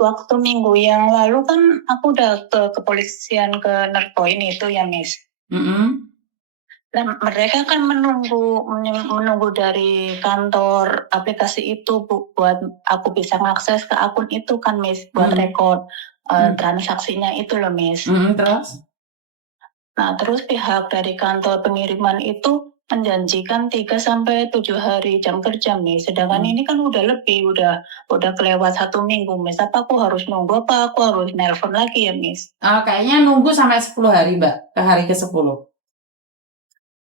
waktu minggu yang lalu kan aku udah ke kepolisian ke Nerpoin itu ya, Miss. Dan mereka kan menunggu dari kantor aplikasi itu buat aku bisa mengakses ke akun itu kan, Miss, buat rekod transaksinya itu loh, Miss. Terus? Nah, terus pihak dari kantor pengiriman itu menjanjikan 3-7 hari jam kerja, Miss. Sedangkan ini kan udah lebih, udah kelewat 1 minggu, Miss. Apa aku harus nunggu apa aku harus nelpon lagi ya, Miss? Kayaknya nunggu sampai 10 hari, Mbak, ke hari ke-10.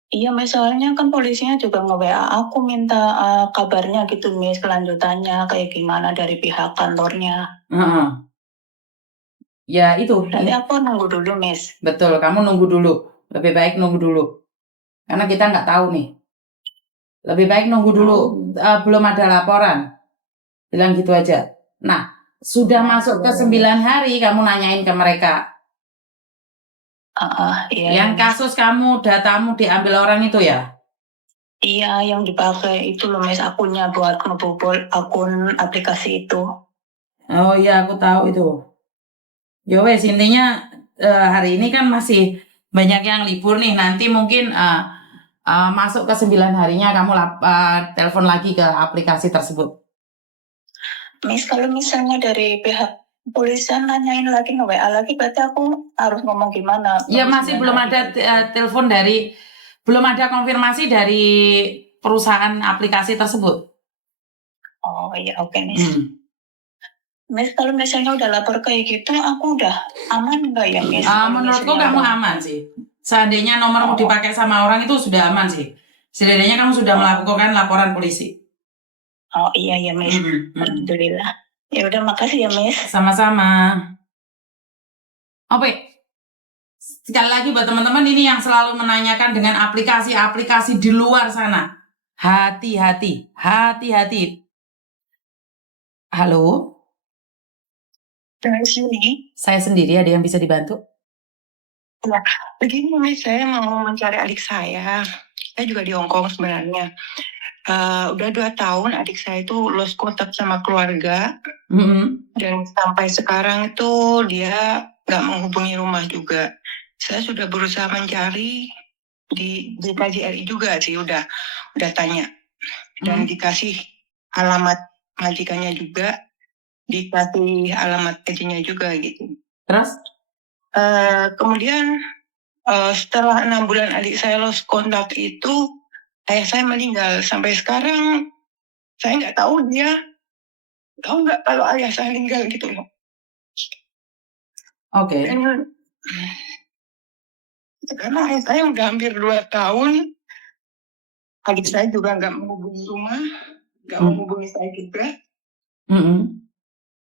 Iya, Miss, soalnya kan polisinya juga nge-WA aku minta kabarnya gitu, Miss, kelanjutannya kayak gimana dari pihak kantornya. Ya itu. Berarti aku nunggu dulu, Miss. Betul, kamu nunggu dulu. Lebih baik nunggu dulu. Karena kita nggak tahu nih. Lebih baik nunggu dulu. Belum ada laporan. Bilang gitu aja. Nah, sudah masuk ke 9 hari kamu nanyain ke mereka. Iya, Yang kasus kamu, datamu diambil orang itu ya? Iya, yang dipakai itu loh, Miss, akunnya buat ngebobol akun aplikasi itu. Oh iya, aku tahu itu. Ya wes, intinya hari ini kan masih banyak yang libur nih. Nanti mungkin masuk ke 9 harinya kamu telepon lagi ke aplikasi tersebut. Miss, kalau misalnya dari pihak polisian nanyain lagi nge-WA lagi, berarti aku harus ngomong gimana? Ya masih belum ada telepon dari, belum ada konfirmasi dari perusahaan aplikasi tersebut. Oh iya, oke, Miss. Miss, kalau misalnya udah lapor kayak gitu, aku udah aman nggak ya, Miss? Menurutku kamu aman sih. Seandainya nomormu dipakai sama orang itu sudah aman sih. Setidaknya kamu sudah melakukan laporan polisi. Oh iya ya, Miss. Alhamdulillah. Ya udah, makasih ya, Miss. Sama-sama. Oke. Sekali lagi buat teman-teman ini yang selalu menanyakan dengan aplikasi-aplikasi di luar sana. Hati-hati, hati-hati. Halo? Saya sendiri, ada yang bisa dibantu? Ya, begini, Miss, saya mau mencari adik saya. Saya juga di Hong Kong sebenarnya. Udah 2 tahun adik saya itu lost contact sama keluarga. Dan sampai sekarang itu dia nggak menghubungi rumah juga. Saya sudah berusaha mencari di KJRI juga sih, udah tanya. Dan dikasih alamat majikannya juga, dikasih alamat gajinya juga gitu. Terus? Kemudian setelah 6 bulan adik saya lost contact itu, ayah saya meninggal. Sampai sekarang saya nggak tahu dia tahu nggak kalau ayah saya meninggal gitu loh. Oke. Karena ayah saya udah hampir 2 tahun, adik saya juga nggak menghubungi rumah, nggak menghubungi saya juga.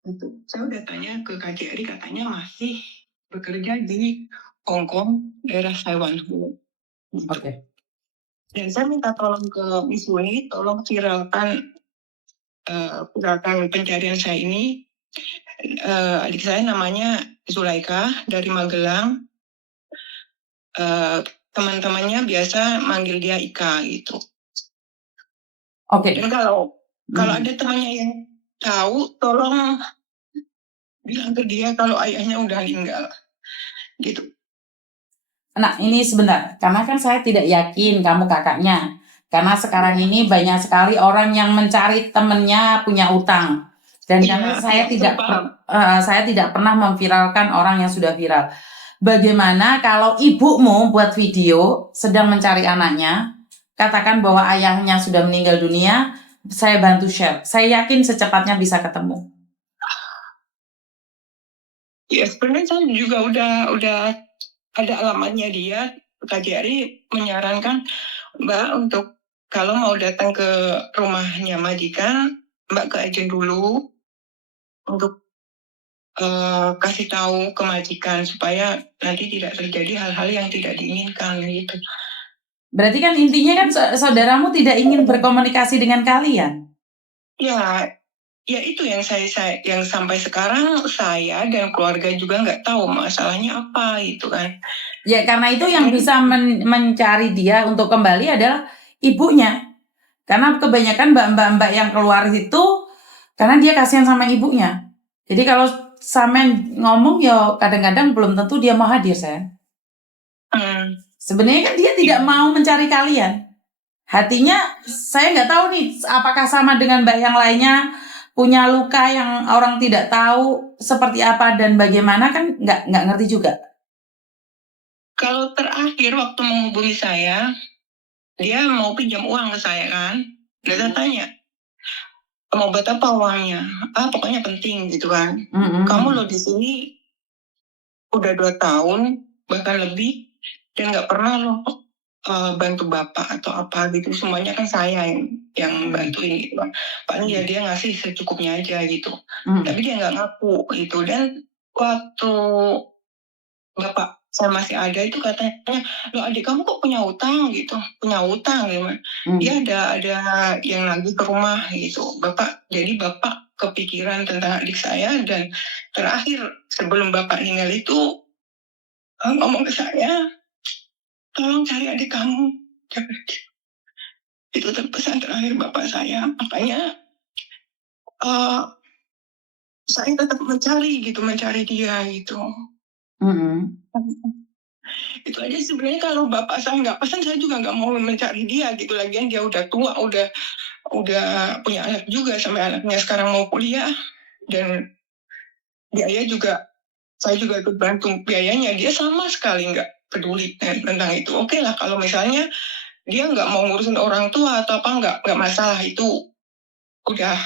Itu saya udah tanya ke KJRI, katanya masih bekerja di Hong Kong, daerah Taiwan. Oke. Dan saya minta tolong ke Miss Wei, tolong viralkan pencarian saya ini. Adik saya namanya Zulaika dari Magelang. Teman-temannya biasa manggil dia Ika gitu. Oke. Dan kalau ada temannya yang tahu, tolong bilang ke dia kalau ayahnya udah meninggal gitu. Nah, ini sebentar, karena kan saya tidak yakin kamu kakaknya. Karena sekarang ini banyak sekali orang yang mencari temennya punya utang. Dan karena saya tidak pernah memviralkan orang yang sudah viral. Bagaimana kalau ibumu buat video sedang mencari anaknya, katakan bahwa ayahnya sudah meninggal dunia, saya bantu share. Saya yakin secepatnya bisa ketemu. Ya sebenarnya saya juga udah ada alamatnya dia. KJRI menyarankan Mbak untuk kalau mau datang ke rumahnya majikan, Mbak ke agen dulu untuk kasih tahu ke majikan supaya nanti tidak terjadi hal-hal yang tidak diinginkan gitu. Berarti kan intinya kan saudaramu tidak ingin berkomunikasi dengan kalian? Ya itu yang yang sampai sekarang saya dan keluarga juga nggak tahu masalahnya apa gitu kan. Ya karena itu yang bisa mencari dia untuk kembali adalah ibunya. Karena kebanyakan mbak-mbak yang keluar itu karena dia kasihan sama ibunya. Jadi kalau sampean ngomong ya kadang-kadang belum tentu dia mau hadir, sayang. Sebenarnya kan dia tidak mau mencari kalian. Hatinya saya nggak tahu nih apakah sama dengan Mbak yang lainnya, punya luka yang orang tidak tahu seperti apa dan bagaimana, kan nggak ngerti juga. Kalau terakhir waktu menghubungi saya, dia mau pinjam uang ke saya kan. Dan saya tanya, mau buat apa uangnya? Pokoknya penting gitu kan. Kamu lo di sini udah 2 tahun bahkan lebih dan nggak pernah lo bantu bapak atau apa gitu, semuanya kan saya yang bantuin gitu kan. Paling ya dia ngasih secukupnya aja gitu. Tapi dia nggak ngaku gitu. Dan waktu bapak saya masih ada itu katanya, lo adik kamu kok punya utang gitu, punya utang gimana? Dia ada yang lagi ke rumah gitu. Jadi bapak kepikiran tentang adik saya dan terakhir sebelum bapak meninggal itu ngomong ke saya, tolong cari adik kamu. Itu pesan terakhir bapak saya. Makanya saya tetap mencari dia gitu. Itu aja sebenarnya. Kalau bapak saya nggak pesan, saya juga nggak mau mencari dia gitu. Lagian dia udah tua, udah punya anak juga, sampai anaknya sekarang mau kuliah, dan biaya juga saya juga ikut bantu biayanya. Dia sama sekali nggak peduli tentang itu. Oke lah kalau misalnya dia nggak mau ngurusin orang tua atau apa, nggak masalah. Itu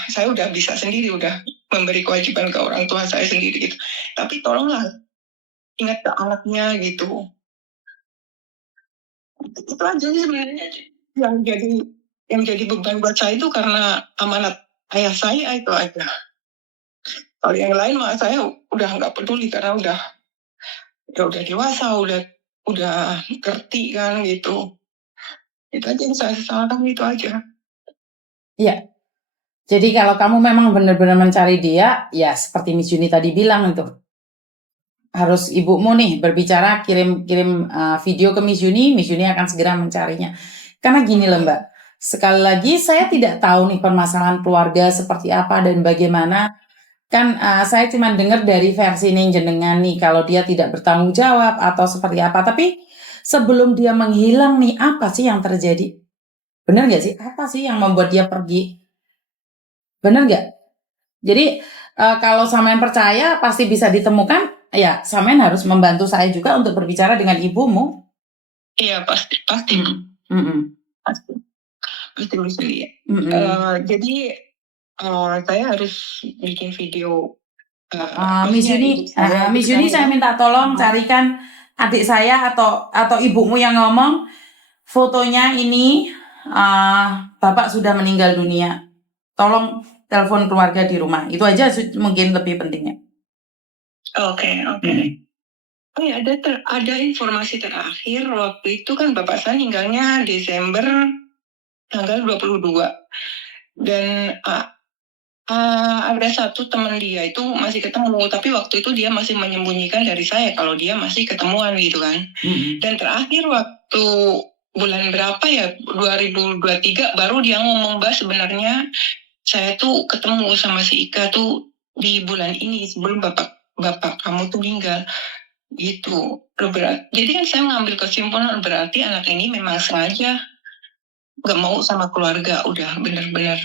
saya udah bisa sendiri, udah memberi kewajiban ke orang tua saya sendiri gitu. Tapi tolonglah ingat ke anaknya gitu. Itu aja sih sebenarnya yang jadi beban buat saya itu karena amanat ayah saya itu aja. Kalau yang lain mah saya udah nggak peduli karena udah dewasa, udah ngerti kan gitu. Itu aja yang saya sesalkan, itu aja. Iya. Jadi kalau kamu memang benar-benar mencari dia, ya seperti Miss Juni tadi bilang itu, harus ibumu nih berbicara, kirim video ke Miss Juni akan segera mencarinya. Karena gini loh Mbak, sekali lagi saya tidak tahu nih permasalahan keluarga seperti apa dan bagaimana. Kan saya cuma dengar dari versi jenengan nih, kalau dia tidak bertanggung jawab atau seperti apa. Tapi sebelum dia menghilang nih, apa sih yang terjadi? Benar nggak sih? Apa sih yang membuat dia pergi? Benar nggak? Jadi kalau sampean percaya pasti bisa ditemukan, ya sampean harus membantu saya juga untuk berbicara dengan ibumu. Iya pasti. Pasti bisa lihat. Jadi saya harus bikin video. Miss Yuni, saya minta tolong carikan adik saya atau ibumu yang ngomong fotonya ini, bapak sudah meninggal dunia. Tolong telepon keluarga di rumah. Itu aja mungkin lebih pentingnya. Oke. Oh ya, ada informasi terakhir waktu itu kan bapak saya meninggalnya Desember tanggal 22. Dan ada satu teman dia itu masih ketemu, tapi waktu itu dia masih menyembunyikan dari saya kalau dia masih ketemuan gitu kan. Dan terakhir waktu bulan berapa ya, 2023 baru dia ngomong, Mbak sebenarnya saya tuh ketemu sama si Ika tuh di bulan ini sebelum bapak kamu tuh meninggal gitu. Jadi kan saya mengambil kesimpulan berarti anak ini memang sengaja nggak mau sama keluarga, udah benar-benar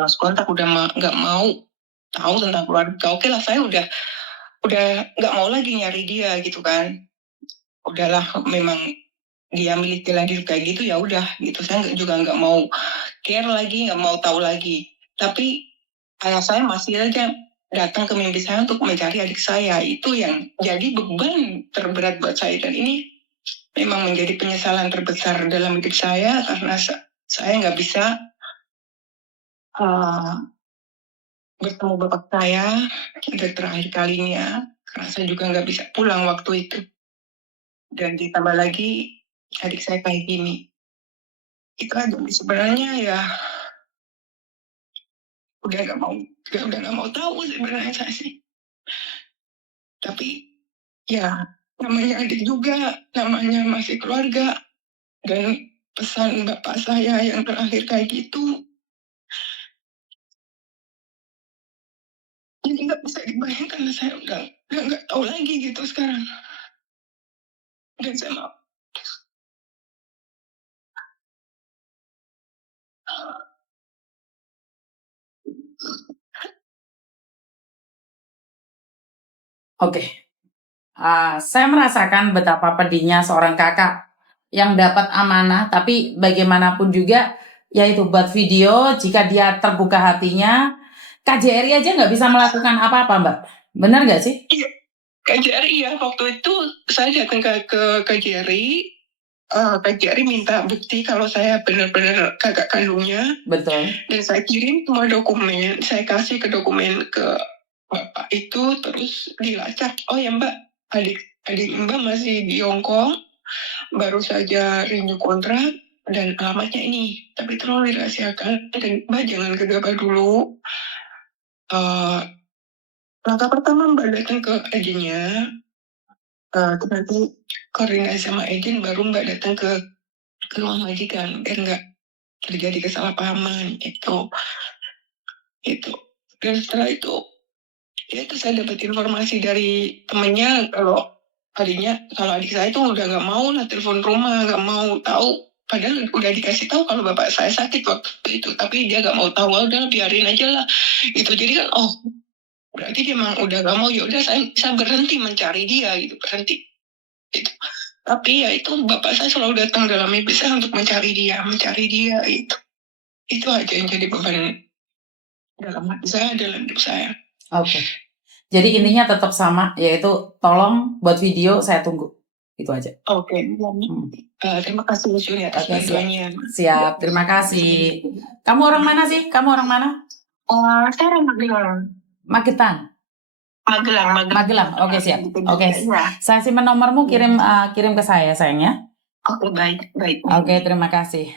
lost kontak, udah nggak mau tahu tentang keluarga. Oke lah, saya udah nggak mau lagi nyari dia gitu kan. Udahlah, memang dia milik jalan hidup kayak gitu, ya udah gitu. Saya juga nggak mau care lagi, nggak mau tahu lagi. Tapi ayah saya masih aja datang ke mimpi saya untuk mencari adik saya. Itu yang jadi beban terberat buat saya, dan ini memang menjadi penyesalan terbesar dalam hidup saya karena saya nggak bisa bertemu bapak saya untuk terakhir kalinya, karena saya juga nggak bisa pulang waktu itu. Dan ditambah lagi adik saya kayak gini. Itu aja sebenarnya, ya udah nggak mau tahu sebenarnya saya sih. Tapi ya namanya adik juga, namanya masih keluarga, dan pesan bapak saya yang terakhir kayak gitu, Jadi nggak bisa dibayangkan, saya udah nggak tahu lagi gitu sekarang. Dan saya mau Oke, saya merasakan betapa pedihnya seorang kakak yang dapat amanah, tapi bagaimanapun juga, yaitu buat video, jika dia terbuka hatinya, KJRI aja nggak bisa melakukan apa-apa, Mbak. Benar nggak sih? Iya, KJRI ya, waktu itu saya datang ke KJRI, KJRI minta bukti kalau saya benar-benar kakak kandungnya. Betul. Dan saya kirim semua dokumen, saya kasih ke dokumen ke bapak itu, terus dilacak. Oh ya Mbak, adik Mbak masih di Hongkong, baru saja renew kontrak, dan alamatnya ini. Tapi tolong dirahasiakan, dan Mbak jangan gegabah dulu. Langkah pertama Mbak datang ke agennya, nanti koordinasi sama agen, baru Mbak datang ke rumah majikan, biar nggak terjadi kesalahpahaman itu. Dan setelah itu, ya itu saya dapat informasi dari temennya kalau adik saya itu udah nggak mau lah telepon rumah, nggak mau tahu. Padahal udah dikasih tahu kalau bapak saya sakit waktu itu, tapi dia nggak mau tahu. Udah biarin aja lah. Gitu. Jadi kan, oh berarti dia memang udah nggak mau. Ya udah saya berhenti mencari dia gitu, berhenti. Gitu. Tapi ya itu bapak saya selalu datang dalam mimpi saya untuk mencari dia itu. Itu aja yang jadi beban dalam hati saya, dalam hidup saya. Oke. Jadi intinya tetap sama, yaitu tolong buat video, saya tunggu. Itu aja. Oke. Terima kasih Mas Yuni atas bantuannya. Siap, terima kasih. Kamu orang mana sih? Kamu orang mana? Saya orang Magelang. Magetan. Magelang. Oke, siap. Oke. Saya simpan nomormu, kirim ke saya sayang ya. Oke, baik. Oke, terima kasih.